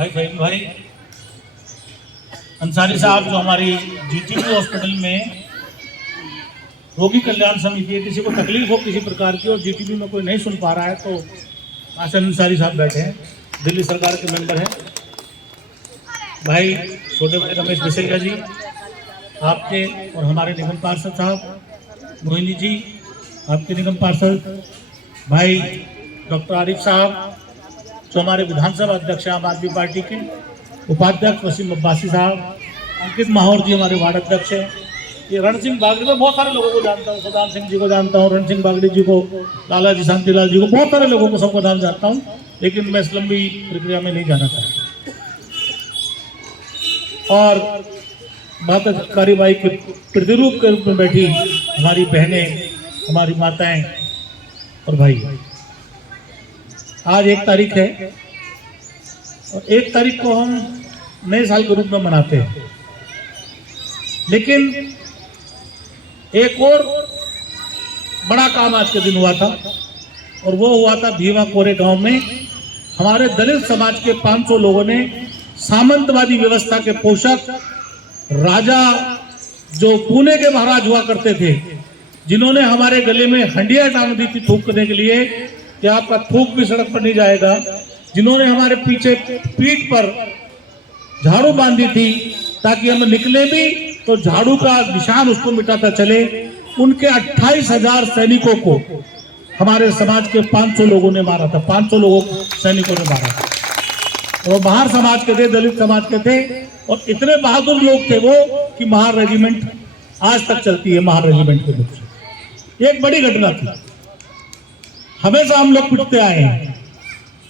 भाई फहीम भाई अंसारी साहब जो हमारी जीटीबी हॉस्पिटल में रोगी कल्याण समिति है, किसी को तकलीफ हो किसी प्रकार की और जीटीबी में कोई नहीं सुन पा रहा है तो आसन अंसारी साहब बैठे हैं, दिल्ली सरकार के मेंबर हैं। भाई छोटे भाई रमेश बिसेलिया जी आपके और हमारे निगम पार्षद साहब मोहिनी जी आपके निगम पार्षद, भाई डॉक्टर आरिफ साहब जो हमारे विधानसभा अध्यक्ष आम आदमी पार्टी के, उपाध्यक्ष वसीम अब्बासी साहब, अंकित माहौर जी हमारे वार्ड अध्यक्ष हैं, ये रण सिंह बागड़ी, मैं बहुत सारे लोगों को जानता हूँ, सदाम सिंह जी को जानता हूँ, रण सिंह बागड़ी जी को, लाला जी शांतिलाल जी को, बहुत सारे लोगों को सबको नाम जानता हूँ, लेकिन मैं इस लंबी प्रक्रिया में नहीं जाना चाहता। और बात कार्यवाही के प्रतिरूप के रूप में बैठी हमारी बहनें, हमारी माताएं और भाई, आज 1 तारीख है और 1 तारीख को हम नए साल के रूप में मनाते हैं, लेकिन एक और बड़ा काम आज के दिन हुआ था और वो हुआ था भीमा कोरे गांव में हमारे दलित समाज के 500 लोगों ने सामंतवादी व्यवस्था के पोषक राजा जो पुणे के महाराज हुआ करते थे, जिन्होंने हमारे गले में हंडिया टांग दी थी थूकने के लिए कि आपका थूक भी सड़क पर नहीं जाएगा, जिन्होंने हमारे पीछे पीठ पर झाड़ू बांधी थी ताकि हम निकले भी तो झाड़ू का निशान उसको मिटाता चले, उनके 28,000 सैनिकों को हमारे समाज के 500 लोगों ने मारा था, 500 लोगों को सैनिकों ने मारा था। और बाहर समाज के थे, दलित समाज के थे और इतने बहादुर लोग थे वो कि महार रेजिमेंट आज तक चलती है। महार रेजिमेंट के मुख से एक बड़ी घटना थी, हमेशा हम लोग पिटते आए हैं,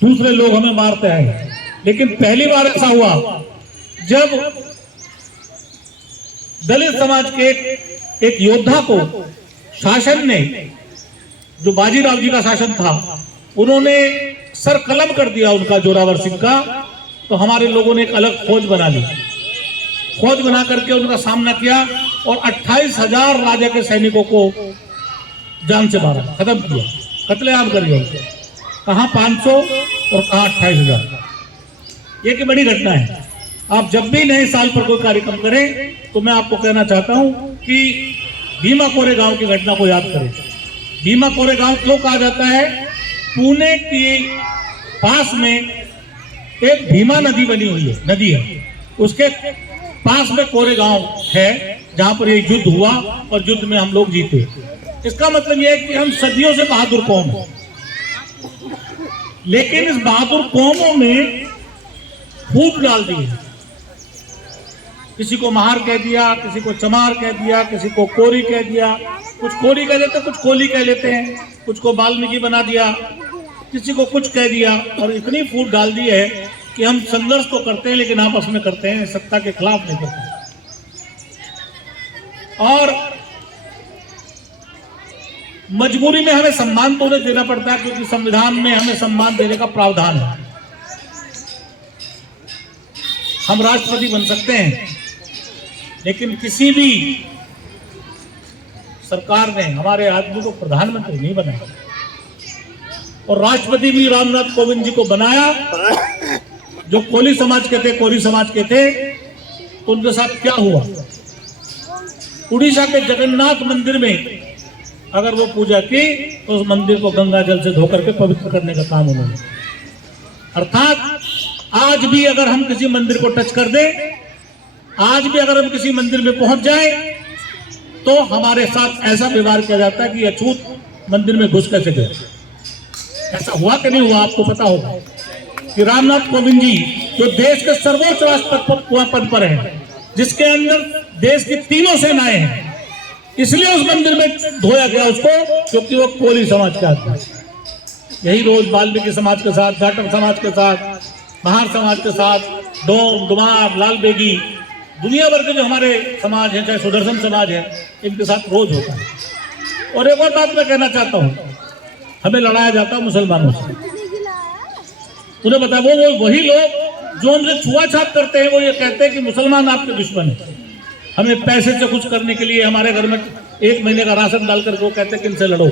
दूसरे लोग हमें मारते आए हैं, लेकिन पहली बार ऐसा हुआ जब दलित समाज के एक योद्धा को शासन ने, जो बाजीराव जी का शासन था, उन्होंने सर कलम कर दिया उनका, जोरावर सिंह का, तो हमारे लोगों ने एक अलग फौज बना ली, फौज बना करके उनका सामना किया और 28,000 राजा के सैनिकों को जान से मारा, खत्म किया, कत्लेआम कर दिया। कहाँ 500 और कहाँ 28,000। ये की बड़ी घटना है। आप जब भी नए साल पर कोई कार्यक्रम करें तो मैं आपको कहना चाहता हूं कि भीमा कोरे गांव की घटना को याद करें। भीमा कोरे गांव क्यों कहा जाता है? पुणे के पास में एक भीमा नदी बनी हुई है, नदी है, उसके पास में कोरे गांव है जहां पर ये युद्ध हुआ और युद्ध में हम लोग जीते। इसका मतलब यह है कि हम सदियों से बहादुर कौम हैं, लेकिन इस बहादुर कौमों में फूट डाल दी है। किसी को महार कह दिया, किसी को चमार कह दिया, किसी को कोरी कह दिया, कुछ कोरी कह देते, कुछ कोली कह लेते हैं, कुछ को वाल्मीकि बना दिया, किसी को कुछ कह दिया और इतनी फूट डाल दी है कि हम संघर्ष तो करते हैं लेकिन आपस में करते हैं, सत्ता के खिलाफ नहीं करते। और मजबूरी में हमें सम्मान तो उन्हें देना पड़ता है क्योंकि संविधान में हमें सम्मान देने का प्रावधान है। हम राष्ट्रपति बन सकते हैं लेकिन किसी भी सरकार ने हमारे आदमी को प्रधानमंत्री नहीं बनाया और राष्ट्रपति भी रामनाथ कोविंद जी को बनाया जो कोली समाज के थे, कोरी समाज के थे। तो उनके साथ क्या हुआ? उड़ीसा के जगन्नाथ मंदिर में अगर वो पूजा की तो उस मंदिर को गंगा जल से धोकर के पवित्र करने का काम उन्होंने। अर्थात आज भी अगर हम किसी मंदिर को टच कर दें, आज भी अगर हम किसी मंदिर में पहुंच जाए तो हमारे साथ ऐसा व्यवहार किया जाता है कि अछूत मंदिर में घुस कैसे गए। ऐसा हुआ कि नहीं हुआ? आपको पता होगा कि रामनाथ कोविंद जी जो देश के सर्वोच्च राष्ट्रपति पद पर हैं, जिसके अंदर देश की 3 सेनाएं हैं, इसलिए उस मंदिर में धोया गया उसको क्योंकि वो कोली समाज का आदमी। यही रोज वाल्मीकि समाज के साथ, जाटव समाज के साथ, महार समाज के साथ, डोम, डुमार, लाल बेगी, दुनिया भर के जो हमारे समाज है, चाहे सुदर्शन समाज है, इनके साथ रोज होता है। और एक और बात मैं कहना चाहता हूँ, हमें लड़ाया जाता है मुसलमानों से। उन्हें पता है वो वही लोग जो हमसे छुआछात करते हैं, वो ये कहते हैं कि मुसलमान आपके दुश्मन है। हमें पैसे से कुछ करने के लिए हमारे घर में 1 महीने का राशन डाल करके वो कहते हैं कि इनसे लड़ो।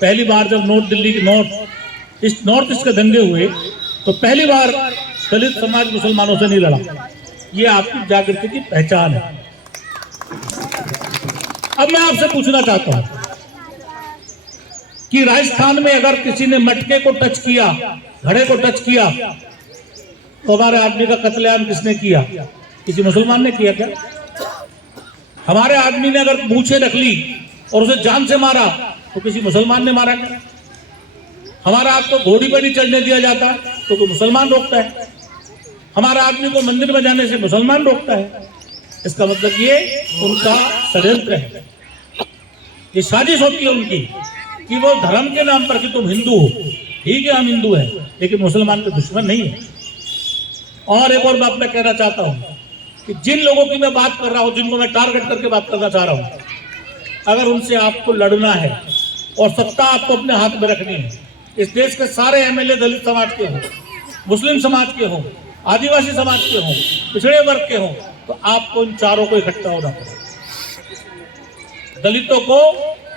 पहली बार जब दिल्ली के नॉर्थ ईस्ट के दंगे हुए तो पहली बार दलित समाज मुसलमानों से नहीं लड़ा। ये आपकी जागृति की पहचान है। अब मैं आपसे पूछना चाहता हूं कि राजस्थान में अगर किसी ने मटके को टच किया, घड़े को टच किया, तो हमारे आदमी का कत्लेआम किसने किया? किसी मुसलमान ने किया क्या? हमारे आदमी ने अगर मूछें रख ली और उसे जान से मारा तो किसी मुसलमान ने मारा क्या? हमारा आपको घोड़ी पर नहीं चढ़ने दिया जाता तो कोई मुसलमान रोकता है? हमारा आदमी को मंदिर में जाने से मुसलमान रोकता है? इसका मतलब ये उनका षड्यंत्र है, ये साजिश होती है उनकी कि वो धर्म के नाम पर कि तुम हिंदू हो, ठीक है हम हिंदू हैं, लेकिन मुसलमान के दुश्मन नहीं है। और एक और बात मैं कहना चाहता हूं कि जिन लोगों की मैं बात कर रहा हूं, जिनको मैं टारगेट करके बात करना चाह रहा हूं, अगर उनसे आपको लड़ना है और सत्ता आपको अपने हाथ में रखनी है, इस देश के सारे एमएलए दलित समाज के हों, मुस्लिम समाज के हों, आदिवासी समाज के हों, पिछड़े वर्ग के हों, तो आपको इन चारों को इकट्ठा होना पड़ेगा। दलितों को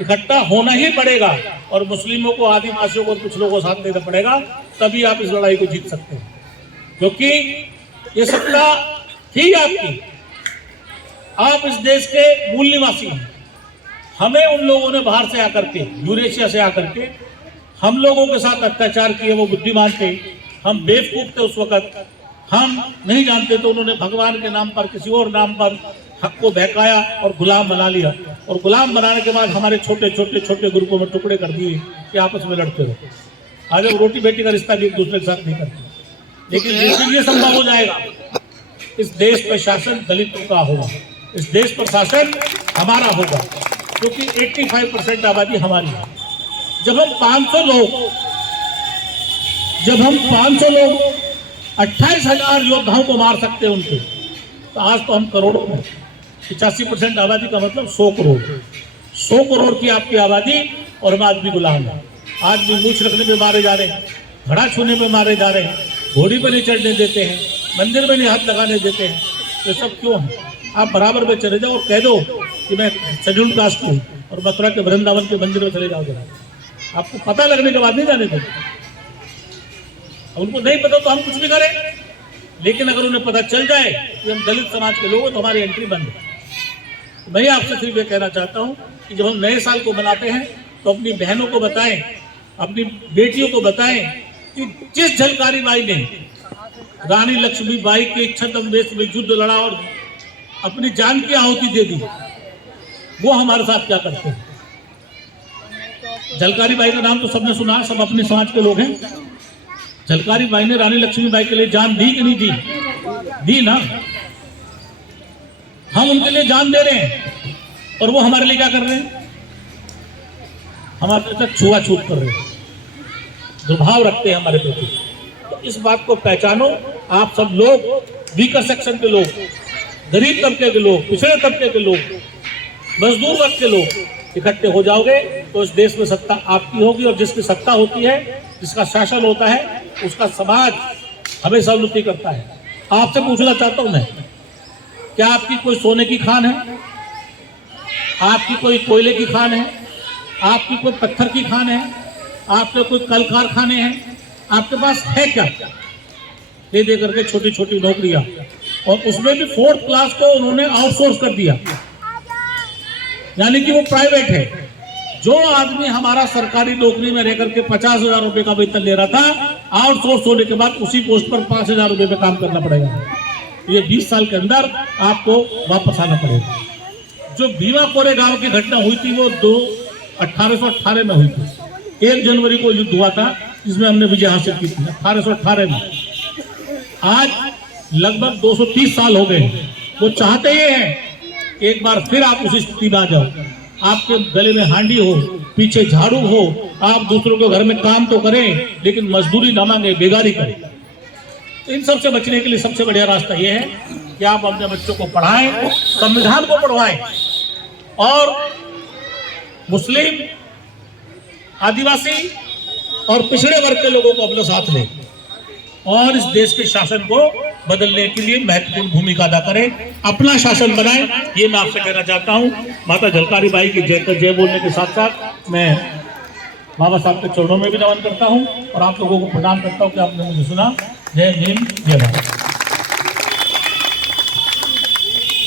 इकट्ठा होना ही पड़ेगा और मुस्लिमों को, आदिवासियों को, कुछ लोगों को साथ देना पड़ेगा, तभी आप इस लड़ाई को जीत सकते हैं। क्योंकि ये सत्ता ही आपकी, आप इस देश के मूल निवासी हैं। हमें उन लोगों ने बाहर से आकर के, यूरेशिया से आकर के हम लोगों के साथ अत्याचार किए। वो बुद्धिमान थे, हम बेवकूफ थे उस वक्त, हम नहीं जानते तो उन्होंने भगवान के नाम पर, किसी और नाम पर हक को बहकाया और गुलाम बना लिया। और गुलाम बनाने के बाद हमारे छोटे छोटे छोटे ग्रुपों में टुकड़े कर दिए कि आपस में लड़ते रहो। आज वो रोटी बेटी का रिश्ता भी एक दूसरे के साथ नहीं करते। लेकिन जैसे ये संभव हो जाएगा, इस देश पर शासन दलितों का होगा, इस देश पर शासन हमारा होगा, क्योंकि 85% आबादी हमारी है। जब हम 500 लोग 28,000 योद्धाओं को मार सकते हैं उनके, तो आज तो हम करोड़ों में, 85% आबादी का मतलब 100 करोड़। 100 करोड़ की आपकी आबादी और हम आदमी गुलाम है। आदमी मूछ रखने पे मारे जा रहे हैं, घड़ा छूने पे मारे जा रहे हैं, घोड़ी पे नहीं चढ़ने देते हैं, मंदिर में नहीं हाथ लगाने देते हैं। ये सब क्यों है? आप बराबर में चले जाओ और कह दो कि मैं शेड्यूल्ड कास्ट हूँ और मथुरा के वृंदावन के मंदिर में चले जाओ जरा, आपको पता लगने के बाद नहीं जाने देते। उनको नहीं पता तो हम कुछ भी करें, लेकिन अगर उन्हें पता चल जाए कि हम दलित समाज के लोग हैं तो हमारी एंट्री बंद है। मैं आपसे सिर्फ ये कहना चाहता हूँ कि जब हम नए साल को मनाते हैं तो अपनी बहनों को बताएं, अपनी बेटियों को बताएं कि जिस झलकारी बाई ने रानी लक्ष्मीबाई के छद्मवेश में युद्ध लड़ा और अपनी जान की आहुति दे दी, वो हमारे साथ क्या करते हैं। झलकारी बाई का नाम तो सबने सुना, सब अपने समाज के लोग हैं। झलकारी बाई ने रानी लक्ष्मीबाई के लिए जान दी कि नहीं दी? दी ना। हम उनके लिए जान दे रहे हैं और वो हमारे लिए क्या कर रहे हैं? हमारे साथ छुआछूत कर रहे हैं, दुर्भाव रखते हैं हमारे प्रति। तो इस बात को पहचानो। आप सब लोग, वीकर सेक्शन के लोग, गरीब तबके के लोग, पिछड़े तबके के लोग, मजदूर वर्ग के लोग इकट्ठे हो जाओगे तो इस देश में सत्ता आपकी होगी। और जिसकी सत्ता होती है, जिसका शासन होता है, उसका समाज हमेशा उन्नति करता है। आपसे पूछना चाहता हूं मैं, क्या आपकी कोई सोने की खान है? आपकी कोई कोयले की खान है? आपकी कोई पत्थर की खान है? आपके कोई कल कारखाने हैं? आपके पास है क्या? दे दे करके छोटी छोटी नौकरियां, और उसमें भी 4th क्लास को उन्होंने आउटसोर्स कर दिया, यानी कि वो प्राइवेट है। जो आदमी हमारा सरकारी नौकरी में रहकर के 50,000 रुपए का वेतन ले रहा था, आउटसोर्स होने के बाद उसी पोस्ट पर 5,000 रुपए पे काम करना पड़ेगा। ये 20 साल के अंदर आपको वापस आना पड़ेगा। जो भीमा कोरेगांव की घटना हुई थी वो 1818 में हुई थी। 1 जनवरी को युद्ध हुआ था जिसमें हमने विजय हासिल की थी 1818 में। आज लगभग 230 साल हो गए। वो चाहते ये हैं कि एक बार फिर आप उसी स्थिति में आ जाओ, आपके गले में हांडी हो, पीछे झाड़ू हो, आप दूसरों के घर में काम तो करें लेकिन मजदूरी न मांगे, बेगारी करें। इन सब से बचने के लिए सबसे बढ़िया रास्ता यह है कि आप अपने बच्चों को पढ़ाएं, संविधान को पढ़वाएं और मुस्लिम, आदिवासी और पिछड़े वर्ग के लोगों को अपने साथ लें और इस देश के शासन को बदलने के लिए महत्वपूर्ण भूमिका अदा करें, अपना शासन बनाएं। ये मैं आपसे कहना चाहता हूं। माता झलकारी बाई की जय बोलने के साथ साथ मैं बाबा साहब के चरणों में भी नमन करता हूं और आप लोगों को प्रणाम करता हूं कि आपने मुझे सुना। जय भीम, जय भारत।